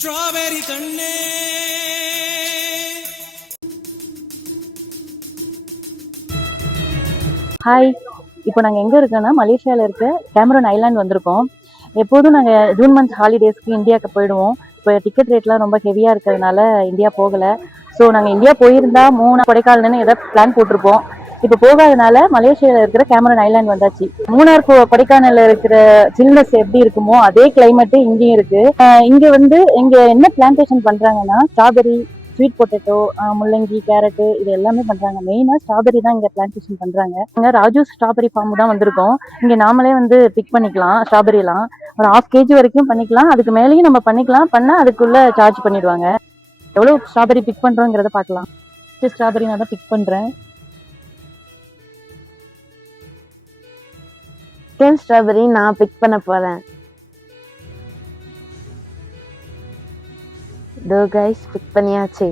Strawberry கண்ணே. Hi, இப்போ நாங்கள் எங்கே இருக்கோன்னா மலேசியாவில் இருக்க கேமரூன் ஐலாண்ட் வந்திருக்கோம். எப்போதும் நாங்கள் ஜூன் மந்த் ஹாலிடேஸ்க்கு இந்தியாவுக்கு போயிடுவோம். இப்போ டிக்கெட் ரேட்லாம் ரொம்ப ஹெவியாக இருக்கிறதுனால இந்தியா போகலை. ஸோ நாங்கள் இந்தியா போயிருந்தா மூணார் கொடைக்கானல்னு ஏதாவது பிளான் போட்டிருப்போம். இப்போ போகாதனால மலேசியாவில் இருக்கிற கேமரூன் ஐலாண்ட் வந்தாச்சு. மூணார் கொடைக்கானல்ல இருக்கிற சில்னஸ் எப்படி இருக்குமோ அதே கிளைமேட்டு இங்கேயும் இருக்கு. இங்க என்ன பிளான்டேஷன் பண்றாங்கன்னா ஸ்ட்ராபெரி, ஸ்வீட் பொட்டேட்டோ, முள்ளங்கி, கேரட்டு இது எல்லாமே பண்றாங்க. மெயினா ஸ்ட்ராபெரி தான் இங்க பிளான்டேஷன் பண்றாங்க. இங்க ராஜு ஸ்ட்ராபெரி ஃபார்ம் தான் வந்திருக்கோம். இங்க நாமளே பிக் பண்ணிக்கலாம். ஸ்ட்ராபெரி எல்லாம் ஒரு 1/2 kg வரைக்கும் பண்ணிக்கலாம். அதுக்கு மேலேயும் நம்ம பண்ணிக்கலாம். பண்ணா அதுக்குள்ள சார்ஜ் பண்ணிடுவாங்க. எவ்வளவு ஸ்ட்ராபெரி பிக் பண்றோங்கிறத பார்க்கலாம். ஸ்ட்ராபெரி நான் தான் பிக் பண்றேன். ஸ்ட்ராபெரி நான் பிக் பண்ண போறேன். இதோ கைஸ் பிக் பண்ணியாச்சு.